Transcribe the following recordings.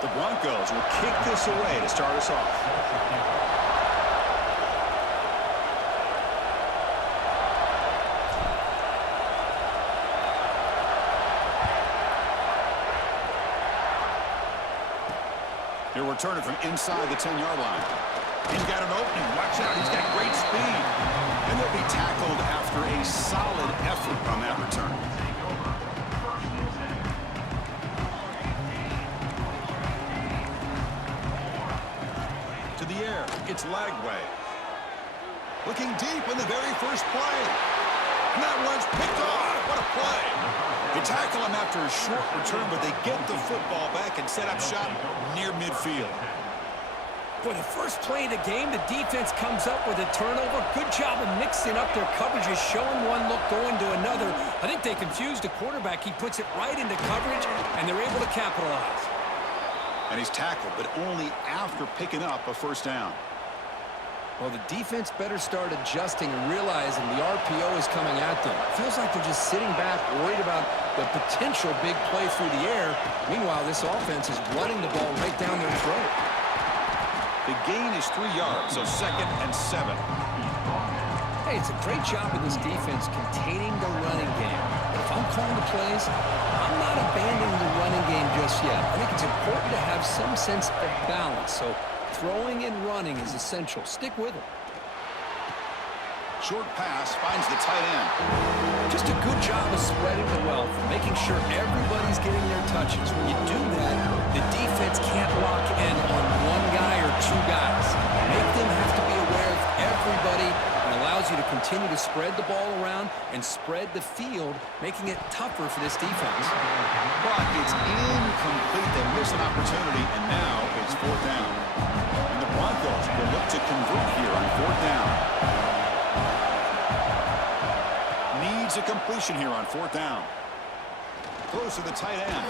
The Broncos will kick this away to start us off. He'll return it from inside the 10-yard line. He's got an opening. Watch out. He's got great speed. And they'll be tackled after a solid effort on that return. To the air. It's Lagway. Looking deep in the very first play. And that one's picked off. What a play. They tackle him after a short return, but they get the football back and set up shop near midfield. For the first play of the game, the defense comes up with a turnover. Good job of mixing up their coverages, showing one look, going to another. I think they confused the quarterback. He puts it right into coverage, and they're able to capitalize. And he's tackled, but only after picking up a first down. Well, the defense better start adjusting and realizing the RPO is coming at them. Feels like they're just sitting back, worried about the potential big play through the air. Meanwhile, this offense is running the ball right down their throat. The gain is 3 yards, so 2nd and 7. Hey, it's a great job of this defense containing the running game. But if I'm calling the plays, I'm not abandoning the running game just yet. I think it's important to have some sense of balance. So throwing and running is essential. Stick with it. Short pass finds the tight end. Just a good job of spreading the wealth, making sure everybody's getting their touches. When you do that, the defense can't lock in on one guy or two guys. Make them have to be aware of everybody, and allows you to continue to spread the ball around and spread the field, making it tougher for this defense. But it's incomplete. They miss an opportunity, and now it's 4th down. And the Broncos will look to convert here on 4th down. Needs a completion here on 4th down. Close to the tight end.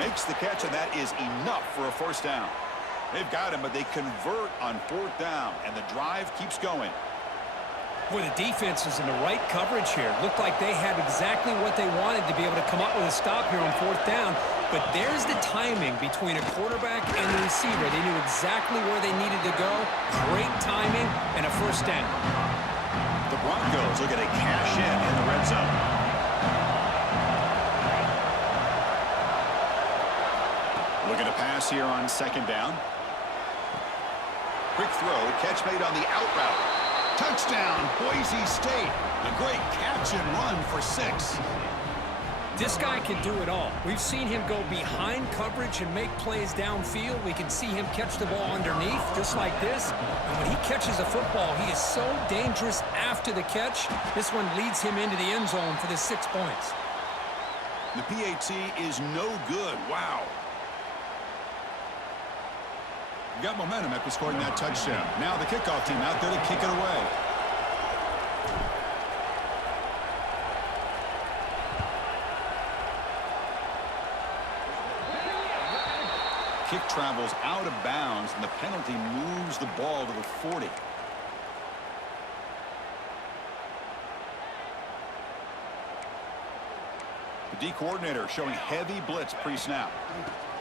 Makes the catch, and that is enough for a first down. They've got him, but they convert on 4th down, and the drive keeps going. Boy, the defense is in the right coverage here. Looked like they had exactly what they wanted to be able to come up with a stop here on 4th down. But there's the timing between a quarterback and the receiver. They knew exactly where they needed to go. Great timing and a first down. The Broncos are going to cash in the red zone. Looking to pass here on 2nd down. Quick throw, catch made on the out route. Touchdown, Boise State. A great catch and run for 6. This guy can do it all. We've seen him go behind coverage and make plays downfield. We can see him catch the ball underneath, just like this. And when he catches a football, he is so dangerous after the catch. This one leads him into the end zone for the 6 points. The PAT is no good. Wow. Got momentum after scoring that touchdown. Now the kickoff team out there to kick it away. Kick travels out of bounds, and the penalty moves the ball to the 40. The D coordinator showing heavy blitz pre-snap.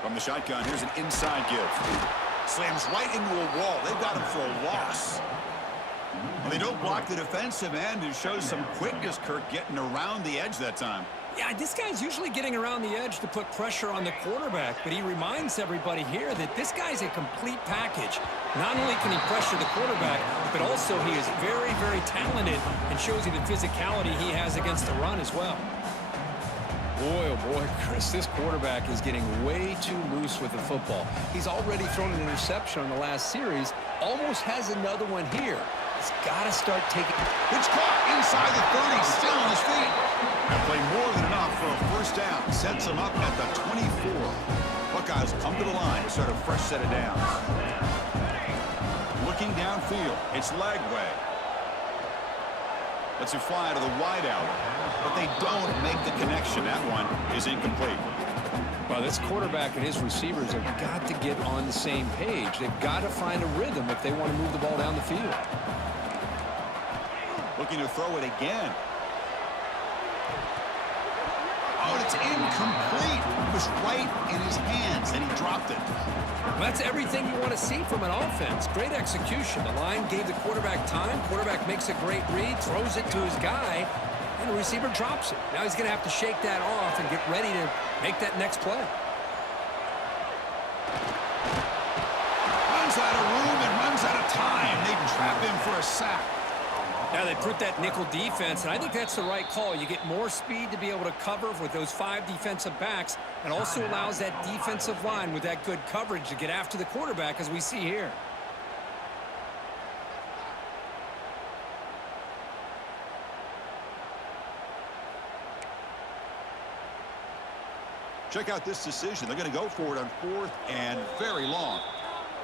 From the shotgun, here's an inside give. Slams right into a wall. They've got him for a loss. Well, they don't block the defensive end, who shows some quickness, Kirk, getting around the edge that time. Yeah, this guy's usually getting around the edge to put pressure on the quarterback, but he reminds everybody here that this guy's a complete package. Not only can he pressure the quarterback, but also he is very, very talented and shows you the physicality he has against the run as well. Boy, oh boy, Chris, this quarterback is getting way too loose with the football. He's already thrown an interception on the last series, almost has another one here. He's got to start taking... It's caught inside the 30, still on his feet. That play more than enough for a first down. Sets him up at the 24. Buckeyes come to the line to start a fresh set of downs. Looking downfield, it's Lagway. Lets it fly to the wideout, but they don't make the connection. That one is incomplete. Well, this quarterback and his receivers have got to get on the same page. They've got to find a rhythm if they want to move the ball down the field. Looking to throw it again. Oh, and it's incomplete. It was right in his hands, and he dropped it. Well, that's everything you want to see from an offense. Great execution. The line gave the quarterback time. Quarterback makes a great read, throws it to his guy, and the receiver drops it. Now he's going to have to shake that off and get ready to make that next play. Runs out of room and runs out of time. They trap him for a sack. Now they put that nickel defense, and I think that's the right call. You get more speed to be able to cover with those 5 defensive backs, and also allows that defensive line with that good coverage to get after the quarterback, as we see here. Check out this decision. They're going to go for it on 4th and very long.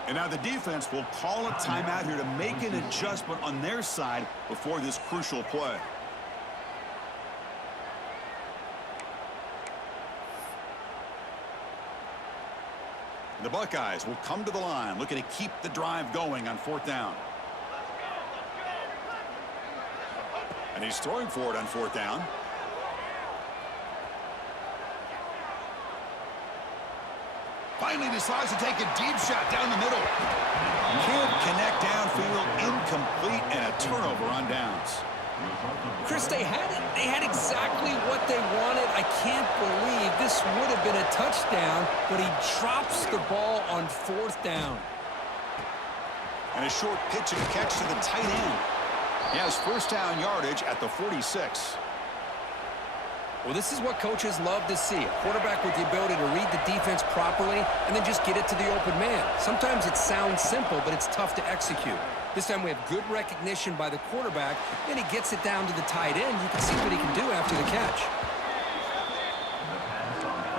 And now the defense will call a timeout here to make an adjustment on their side before this crucial play. The Buckeyes will come to the line, looking to keep the drive going on 4th down. And he's throwing for it on 4th down. Finally decides to take a deep shot down the middle. Can't connect downfield, incomplete, and a turnover on downs. Chris, they had exactly what they wanted. I can't believe this would have been a touchdown, but he drops the ball on 4th down. And a short pitch and a catch to the tight end. He has 1st down yardage at the 46. Well, this is what coaches love to see. A quarterback with the ability to read the defense properly and then just get it to the open man. Sometimes it sounds simple, but it's tough to execute. This time we have good recognition by the quarterback. Then he gets it down to the tight end. You can see what he can do after the catch.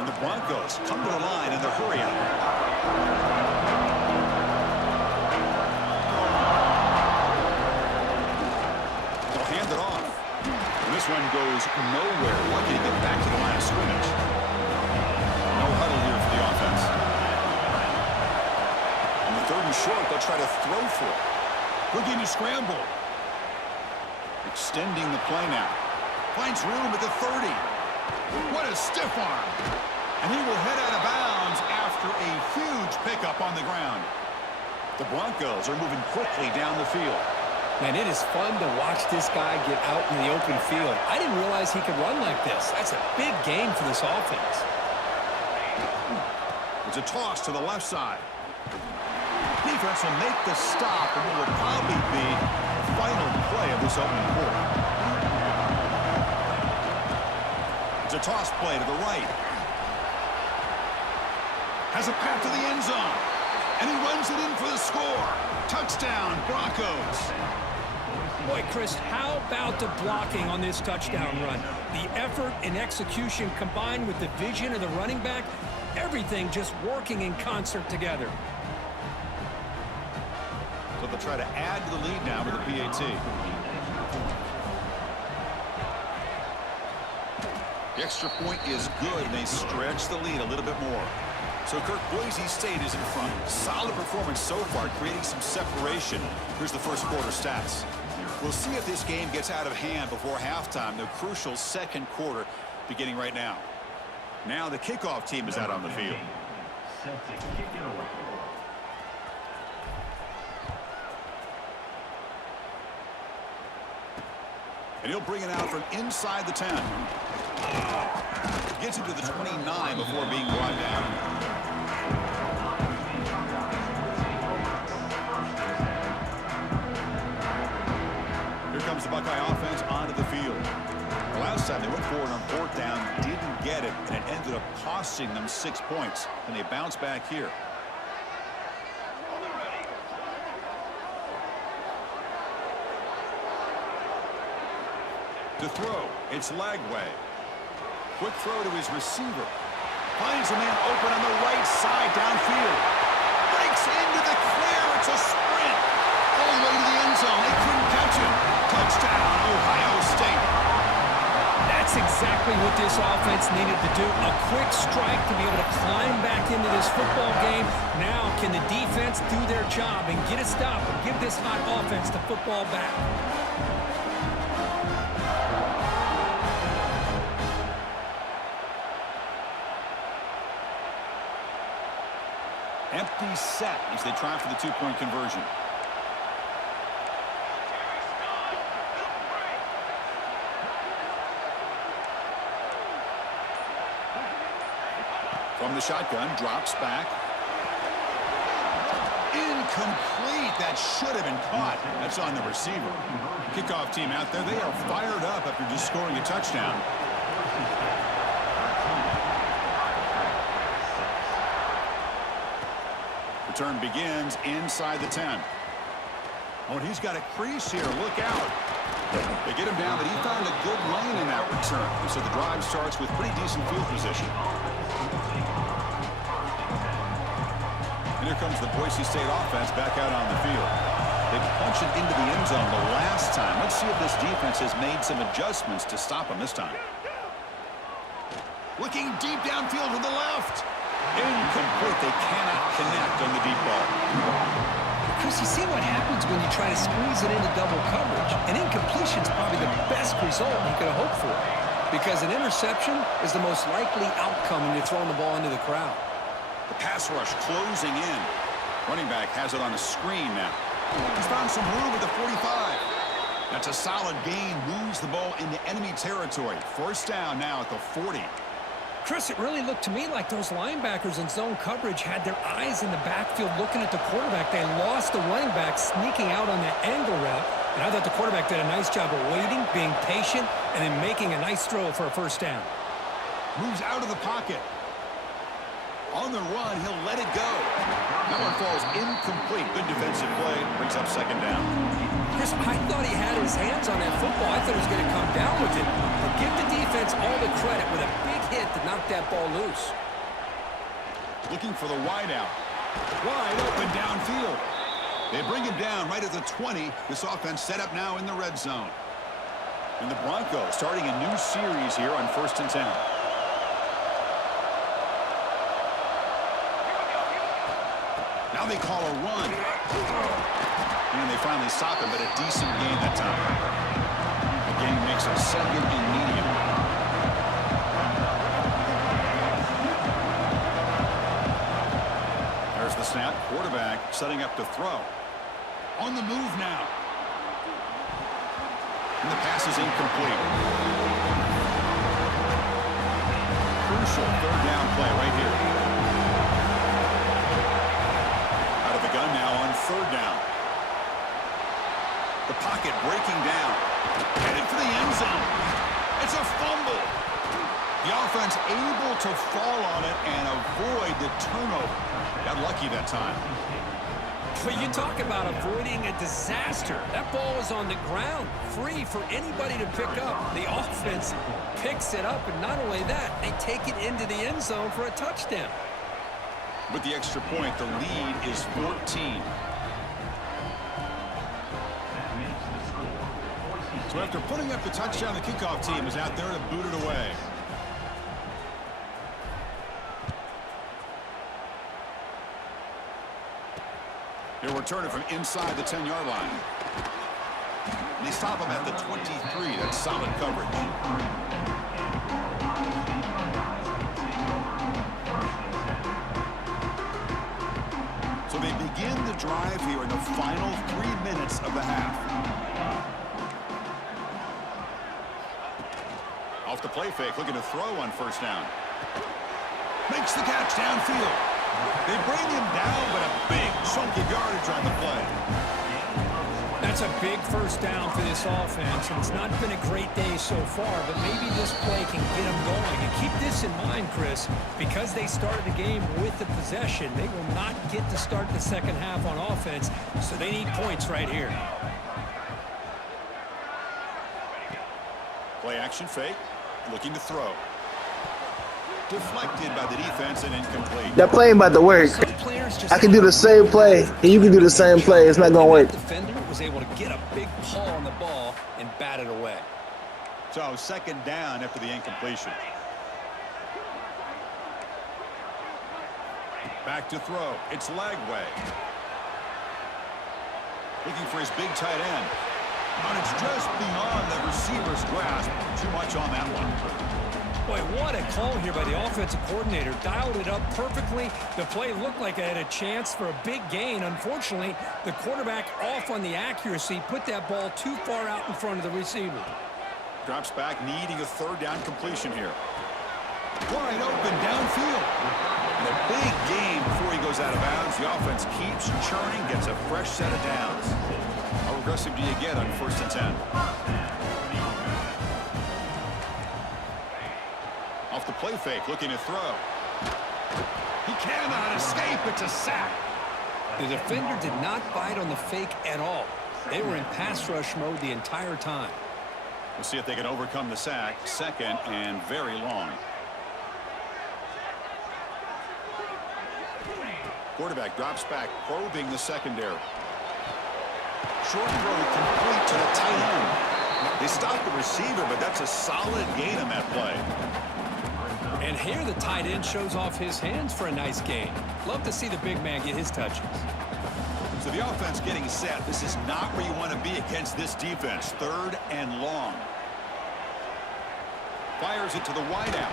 And the Broncos come to the line in the hurry-up. They'll hand it off. This one goes nowhere. Lucky to get back to the line of scrimmage. No huddle here for the offense. On the 3rd and short, they'll try to throw for it. Looking to scramble. Extending the play now. Finds room at the 30. What a stiff arm. And he will head out of bounds after a huge pickup on the ground. The Broncos are moving quickly down the field. Man, it is fun to watch this guy get out in the open field. I didn't realize he could run like this. That's a big game for this offense. It's a toss to the left side. Defense will make the stop, and it will probably be the final play of this opening quarter. It's a toss play to the right. Has a path to the end zone. And he runs it in for the score. Touchdown, Broncos. Boy, Chris, how about the blocking on this touchdown run? The effort and execution combined with the vision of the running back, everything just working in concert together. So they'll try to add to the lead now with a PAT. The extra point is good, and they stretch the lead a little bit more. So, Kirk, Boise State is in front. Solid performance so far, creating some separation. Here's the first quarter stats. We'll see if this game gets out of hand before halftime, the crucial 2nd quarter beginning right now. Now the kickoff team is out on the field. And he'll bring it out from inside the 10. Gets him to the 29 before being brought down. Here comes the Buckeye offense onto the field. The last time they went forward on 4th down, didn't get it, and it ended up costing them 6 points. And they bounce back here. To throw, it's Lagway. Quick throw to his receiver. Finds a man open on the right side downfield. Breaks into the clear. It's a sprint. All the way to the end zone. They couldn't catch him. Touchdown, Ohio State. That's exactly what this offense needed to do. A quick strike to be able to climb back into this football game. Now can the defense do their job and get a stop and give this hot offense the football back? Empty set as they try for the two-point conversion. From the shotgun, drops back. Incomplete. That should have been caught. That's on the receiver. Kickoff team out there, they are fired up after just scoring a touchdown. Return begins inside the 10. Oh, and he's got a crease here. Look out. They get him down, but he found a good lane in that return. So the drive starts with pretty decent field position. And here comes the Boise State offense back out on the field. They punched it into the end zone the last time. Let's see if this defense has made some adjustments to stop them this time. Looking deep downfield to the left. Incomplete. They cannot connect on the deep ball. Chris, you see what happens when you try to squeeze it into double coverage. An incompletion is probably the best result you could have hoped for, because an interception is the most likely outcome when you're throwing the ball into the crowd. The pass rush closing in. Running back has it on a screen now. He's found some room at the 45. That's a solid gain. Moves the ball into enemy territory. First down now at the 40. Chris, it really looked to me like those linebackers in zone coverage had their eyes in the backfield looking at the quarterback. They lost the running back sneaking out on that angle route. And I thought the quarterback did a nice job of waiting, being patient, and then making a nice throw for a first down. Moves out of the pocket. On the run, he'll let it go. That one falls incomplete. Good defensive play. Brings up second down. Chris, I thought he had his hands on that football. I thought he was going to come down with it. But give the defense all the credit with a big hit to knock that ball loose. Looking for the wideout. Wide open downfield. They bring him down right at the 20. This offense set up now in the red zone. And the Broncos starting a new series here on 1st and 10. Now they call a run. And they finally stop him, but a decent gain that time. The game makes a second and medium. There's the snap. Quarterback setting up to throw. On the move now. And the pass is incomplete. Crucial third down play right here. Out of the gun now on third down. The pocket breaking down. Headed for the end zone. It's a fumble. The offense able to fall on it and avoid the turnover. Got lucky that time. But you talk about avoiding a disaster. That ball was on the ground, free for anybody to pick up. The offense picks it up, and not only that, they take it into the end zone for a touchdown. With the extra point, the lead is 14. So after putting up the touchdown, the kickoff team is out there to boot it away. He'll return it from inside the 10-yard line. And they stop him at the 23. That's solid coverage. So they begin the drive here in the final 3 minutes of the half. Off the play fake, looking to throw on first down. Makes the catch downfield. They bring him down, but a big chunk of yardage on the play. That's a big first down for this offense, and it's not been a great day so far, but maybe this play can get them going. And keep this in mind, Chris, because they started the game with the possession, they will not get to start the second half on offense, so they need points right here. Play action fake, looking to throw. Deflected by the defense and incomplete. That play ain't about to work. I can do the same play, and you can do the same play. It's not going to work. The defender was able to get a big paw on the ball and bat it away. So second down after the incompletion. Back to throw. It's Lagway. Looking for his big tight end. And it's just beyond the receiver's grasp. Too much on that one. Boy, what a call here by the offensive coordinator. Dialed it up perfectly. The play looked like it had a chance for a big gain. Unfortunately, the quarterback off on the accuracy, put that ball too far out in front of the receiver. Drops back, needing a third down completion here. Wide open downfield. And a big gain before he goes out of bounds. The offense keeps churning, gets a fresh set of downs. How aggressive do you get on 1st and 10? Off the play fake, looking to throw. He cannot escape. It's a sack. The defender did not bite on the fake at all. They were in pass rush mode the entire time. We'll see if they can overcome the sack. 2nd and very long. Quarterback drops back, probing the secondary. Short throw complete to the tight end. They stopped the receiver, but that's a solid gain on that play. And here the tight end shows off his hands for a nice gain. Love to see the big man get his touches. So the offense getting set. This is not where you want to be against this defense. 3rd and long. Fires it to the wideout.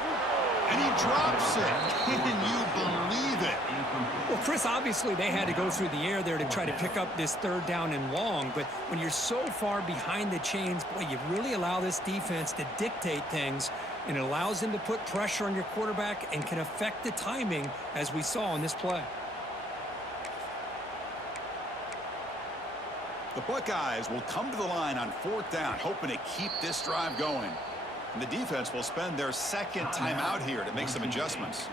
And he drops it. Can you believe it? Well, Chris, obviously they had to go through the air there to try to pick up this 3rd down and long. But when you're so far behind the chains, boy, you really allow this defense to dictate things. And it allows them to put pressure on your quarterback and can affect the timing, as we saw in this play. The Buckeyes will come to the line on 4th down, hoping to keep this drive going. And the defense will spend their 2nd timeout here to make some adjustments.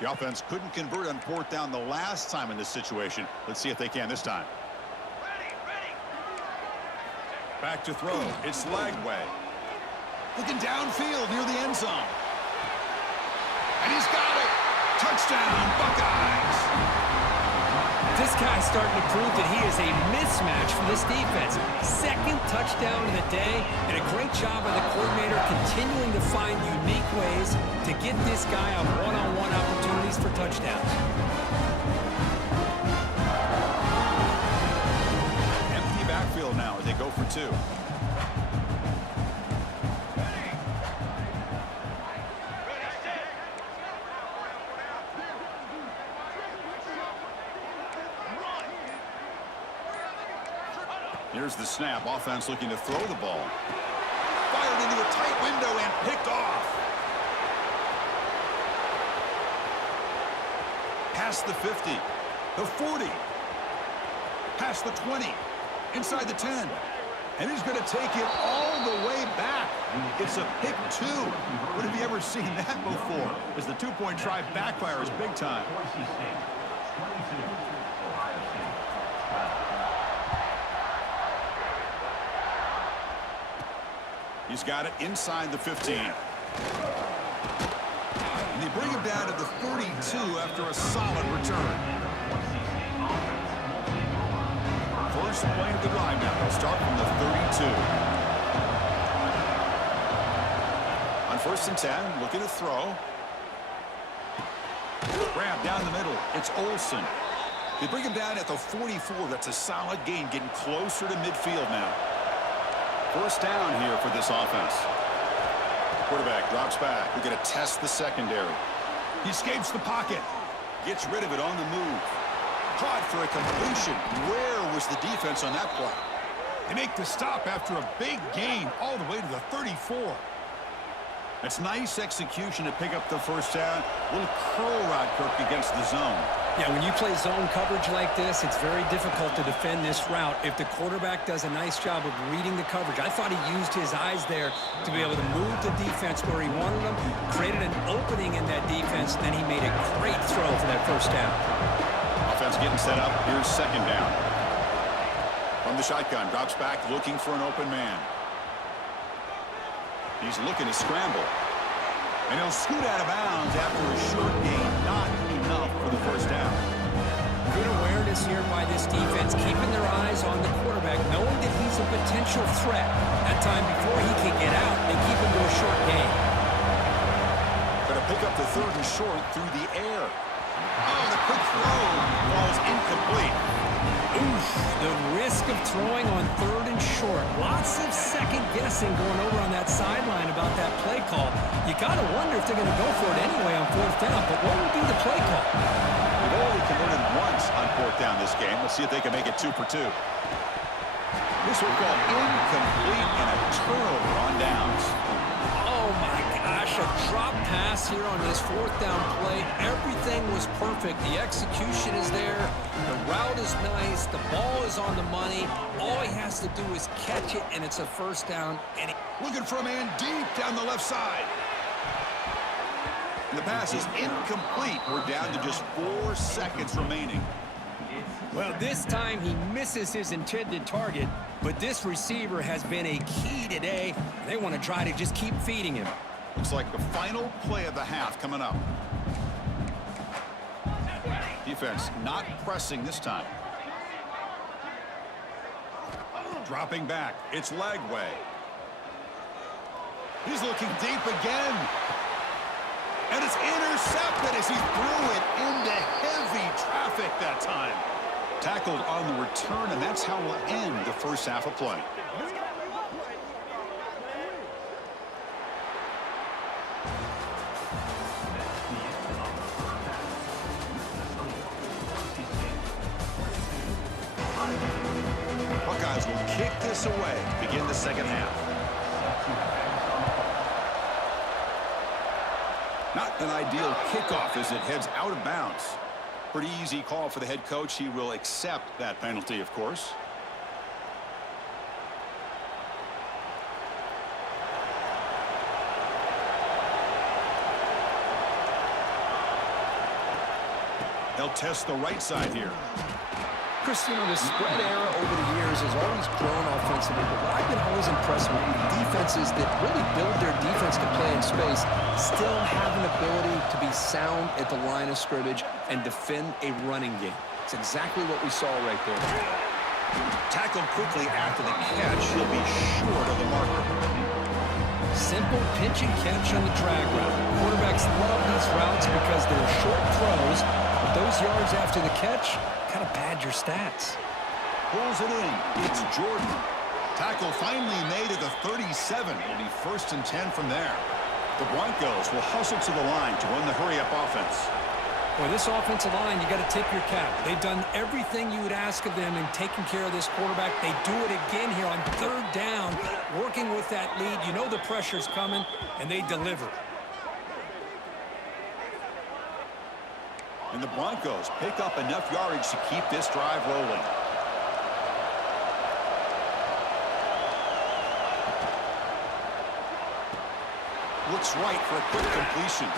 The offense couldn't convert on 4th down the last time in this situation. Let's see if they can this time. Back to throw. It's Lagway. Looking downfield near the end zone. And he's got it. Touchdown, Buckeyes. This guy's starting to prove that he is a mismatch for this defense. 2nd touchdown of the day, and a great job by the coordinator continuing to find unique ways to get this guy on one-on-one opportunities for touchdowns. Empty backfield now as they go for 2. Here's the snap. Offense looking to throw the ball. Fired into a tight window and picked off. Past the 50. The 40. Past the 20. Inside the 10. And he's going to take it all the way back. It's a pick 2. When have you ever seen that before? As the 2-point try backfires big time. He's got it inside the 15. And they bring him down to the 32 after a solid return. First play of the drive now. They'll start from the 32. On 1st and 10, looking to throw. Grab down the middle. It's Olsen. They bring him down at the 44. That's a solid gain, getting closer to midfield now. 1st down here for this offense. Quarterback drops back. We're going to test the secondary. He escapes the pocket. Gets rid of it on the move. Caught for a completion. Where was the defense on that play? They make the stop after a big gain all the way to the 34. That's nice execution to pick up the 1st down. A little curl rod, Kirk, against the zone. Yeah, when you play zone coverage like this, it's very difficult to defend this route if the quarterback does a nice job of reading the coverage. I thought he used his eyes there to be able to move the defense where he wanted them, created an opening in that defense, then he made a great throw for that 1st down. Offense getting set up. Here's 2nd down. From the shotgun, drops back, looking for an open man. He's looking to scramble. And he'll scoot out of bounds after a short gain. Not enough for the 1st down. Good awareness here by this defense, keeping their eyes on the quarterback, knowing that he's a potential threat. That time before he can get out, they keep him to a short gain. Going to pick up the 3rd and short through the air. Oh, the quick throw falls incomplete. Oof, the risk of throwing on 3rd and short. Lots of second guessing going over on that sideline about that play call. You got to wonder if they're going to go for it anyway on 4th down, but what would be the play call? They've only converted once on 4th down this game. Let's see if they can make it 2 for 2. This will call incomplete and a turnover on downs. Oh my gosh, a drop pass here on this 4th down play. Everything was perfect. The execution is there. The route is nice. The ball is on the money. All he has to do is catch it, and it's a 1st down. And looking for a man deep down the left side. And the pass is incomplete. We're down to just 4 seconds remaining. well, this time he misses his intended target, but this receiver has been a key today. They want to try to just keep feeding him. Looks like the final play of the half coming up. Defense not pressing this time. Dropping back. It's Lagway. He's looking deep again. And it's intercepted as he threw it into heavy traffic that time. Tackled on the return, and that's how we'll end the first half of play. Buckeyes will kick this away, begin the second half. Not an ideal kickoff as it heads out of bounds. Pretty easy call for the head coach. He will accept that penalty, of course. They'll test the right side here. Chris, you know, the spread era over the years has always grown offensively, but what I've been always impressed with defenses that really build their defense to play in space still have an ability to be sound at the line of scrimmage and defend a running game. It's exactly what we saw right there. Tackled quickly after the catch. He'll be short of the marker. Simple pitch and catch on the drag route. Quarterbacks love these routes because they're short throws, but those yards after the catch kind of pad your stats. Pulls it in. It's Jordan. Tackle finally made at the 37. It'll be 1st and 10 from there. The Broncos will hustle to the line to run the hurry-up offense. Boy, this offensive line, you got to tip your cap. They've done everything you would ask of them in taking care of this quarterback. They do it again here on 3rd down, working with that lead. You know the pressure's coming, and they deliver. And the Broncos pick up enough yardage to keep this drive rolling. Looks right for a quick completion.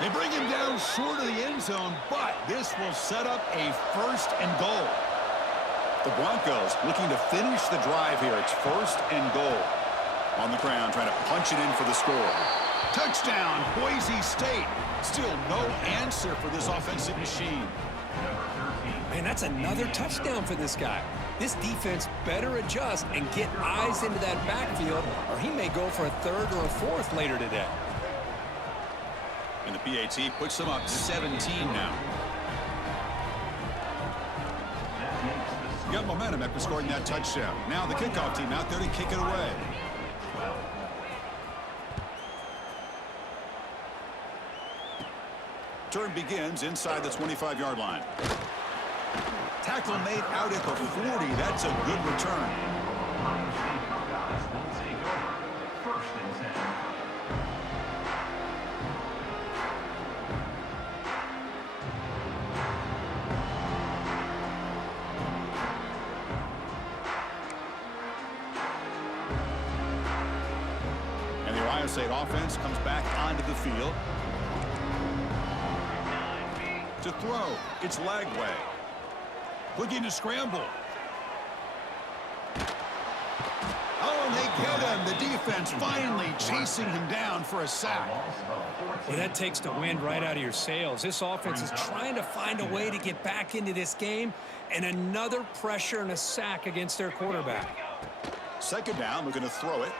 They bring him down short of the end zone, but this will set up a 1st and goal. The Broncos looking to finish the drive here. It's 1st and goal. On the ground, trying to punch it in for the score. Touchdown, Boise State. Still no answer for this offensive machine. Man, that's another touchdown for this guy. This defense better adjust and get eyes into that backfield, or he may go for a 3rd or a 4th later today. And the PAT puts them up 17 now. Got momentum after scoring that touchdown. Now the kickoff team out there to kick it away. Turn begins inside the 25-yard line. Tackle made out at the 40. That's a good return. And the Ohio State offense comes back onto the field. To throw, it's Lagway. Looking to scramble. Oh, and they get him. The defense finally chasing him down for a sack. Well, that takes the wind right out of your sails. This offense is trying to find a way to get back into this game, and another pressure and a sack against their quarterback. 2nd down, looking to throw it.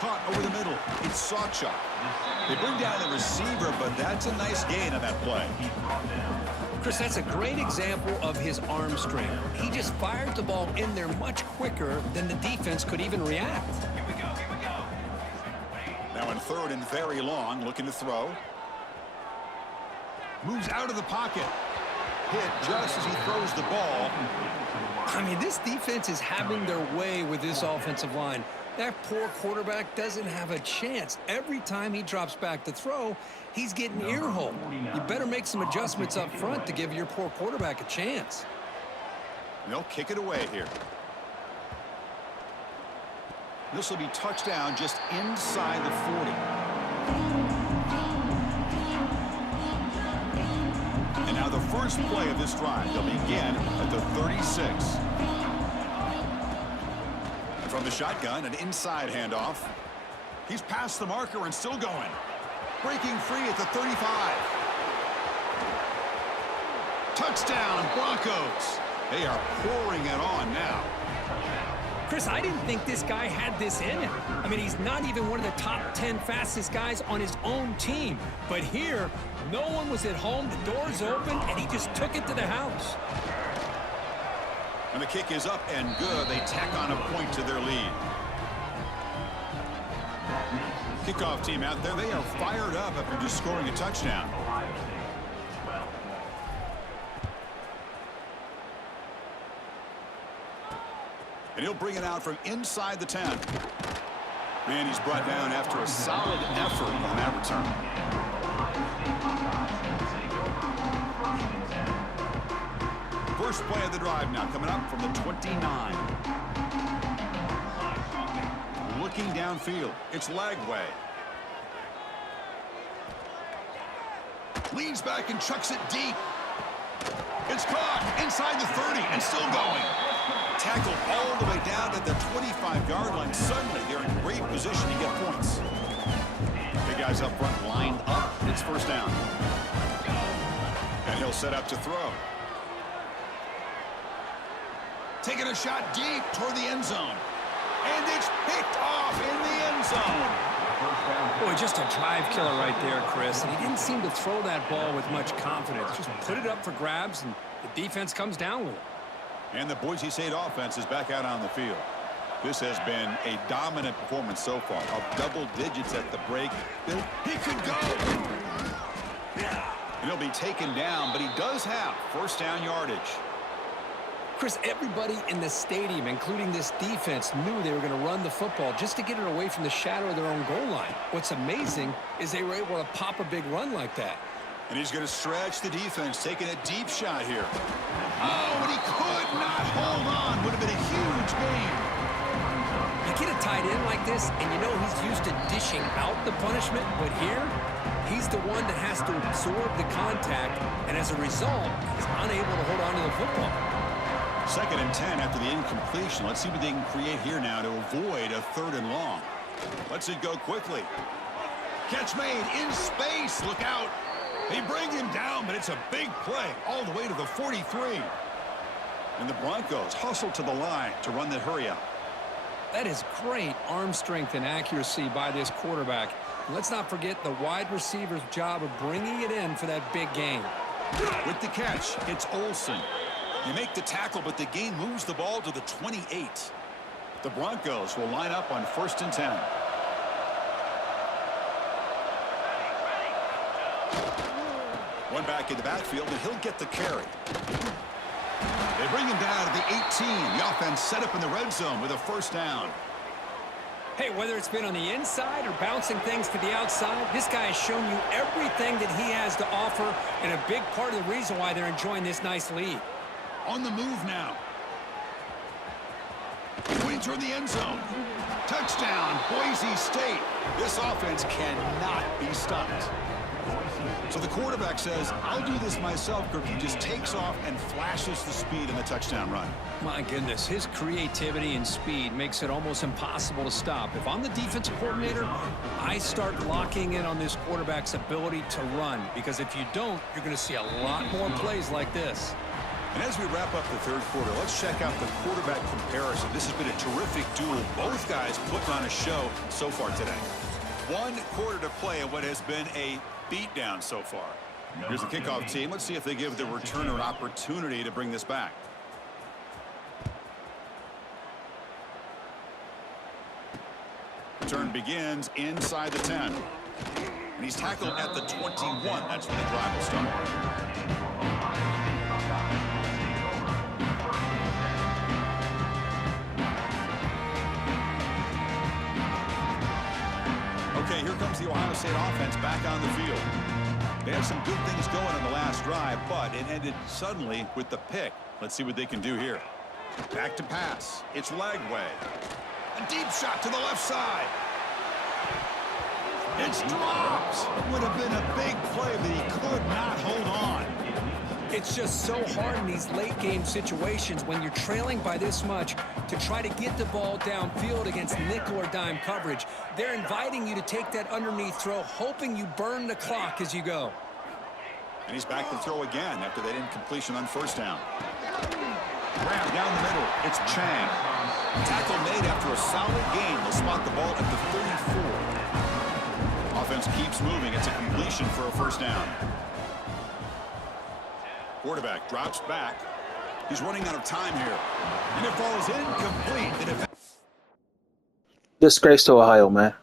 Caught over the middle. It's Sawchuk. They bring down the receiver, but that's a nice gain on that play. Chris, that's a great example of his arm strength. He just fired the ball in there much quicker than the defense could even react. Here we go, here we go. Now in third and very long, looking to throw. Moves out of the pocket. Hit just as he throws the ball. I mean, this defense is having their way with this offensive line. That poor quarterback doesn't have a chance. Every time he drops back to throw, he's getting ear-holed. You better make some adjustments up front to give your poor quarterback a chance. They'll kick it away here. This will be touchdown just inside the 40. And now the first play of this drive, they'll begin at the 36. From the shotgun, an inside handoff. He's past the marker and still going. Breaking free at the 35. Touchdown, Broncos. They are pouring it on now. Chris, I didn't think this guy had this in him. I mean, he's not even one of the top 10 fastest guys on his own team. But here, no one was at home, the door's open, and he just took it to the house. And the kick is up and good. They tack on a point to their lead. Kickoff team out there, they are fired up after just scoring a touchdown. And he'll bring it out from inside the 10. Man, he's brought down after a solid effort on that return. First play of the drive now coming up from the 29. Looking downfield. It's Lagway. Leans back and chucks it deep. It's caught inside the 30 and still going. Tackled all the way down to the 25-yard line. Suddenly, they're in great position to get points. Big guys up front lined up. It's first down. And he'll set up to throw. Taking a shot deep toward the end zone. And it's picked off in the end zone. Boy, just a drive killer right there, Chris. And he didn't seem to throw that ball with much confidence. Just put it up for grabs, and the defense comes down with it. And the Boise State offense is back out on the field. This has been a dominant performance so far. Up double digits at the break. He could go. And he'll be taken down, but he does have first down yardage. Chris, everybody in the stadium, including this defense, knew they were going to run the football just to get it away from the shadow of their own goal line. What's amazing is they were able to pop a big run like that. And he's going to stretch the defense, taking a deep shot here. Oh, but he could not hold on. Would have been a huge gain. You get a tight end like this, and you know he's used to dishing out the punishment, but here, he's the one that has to absorb the contact, and as a result, he's unable to hold on to the football. Second and 10 after the incompletion. Let's see what they can create here now to avoid a third and long. Let's it go quickly. Catch made in space. Look out. They bring him down, but it's a big play all the way to the 43. And the Broncos hustle to the line to run the hurry out. That is great arm strength and accuracy by this quarterback. And let's not forget the wide receiver's job of bringing it in for that big game. With the catch, it's Olsen. You make the tackle, but the gain moves the ball to the 28. The Broncos will line up on first and 10. One back in the backfield, and he'll get the carry. They bring him down to the 18. The offense set up in the red zone with a first down. Hey, whether it's been on the inside or bouncing things to the outside, this guy has shown you everything that he has to offer, and a big part of the reason why they're enjoying this nice lead. On the move now. Going toward the end zone. Touchdown, Boise State. This offense cannot be stopped. So the quarterback says, I'll do this myself. He just takes off and flashes the speed in the touchdown run. My goodness, his creativity and speed makes it almost impossible to stop. If I'm the defensive coordinator, I start locking in on this quarterback's ability to run, because if you don't, you're going to see a lot more plays like this. And as we wrap up the third quarter, let's check out the quarterback comparison. This has been a terrific duel. Both guys putting on a show so far today. 1 quarter to play in what has been a beatdown so far. Here's the kickoff team. Let's see if they give the returner an opportunity to bring this back. Return begins inside the 10. And he's tackled at the 21. That's when the drive will start. Okay, here comes the Ohio State offense back on the field. They had some good things going on the last drive, but it ended suddenly with the pick. Let's see what they can do here. Back to pass. It's Lagway. A deep shot to the left side. It's dropped. Would have been a big play, but he could not hold on. It's just so hard in these late game situations when you're trailing by this much to try to get the ball downfield against nickel or dime coverage. They're inviting you to take that underneath throw, hoping you burn the clock as you go. And he's back to throw again after that incompletion on first down. Grab down the middle. It's Chang. Tackle made after a solid gain. They'll spot the ball at the 34. Offense keeps moving. It's a completion for a first down. Quarterback drops back. He's running out of time here. And it falls incomplete. Disgrace to Ohio, man.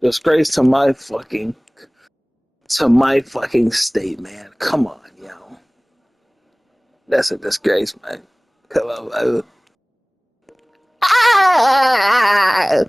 Disgrace to my fucking state, man. Come on, yo. That's a disgrace, man. Come on, man. Ah!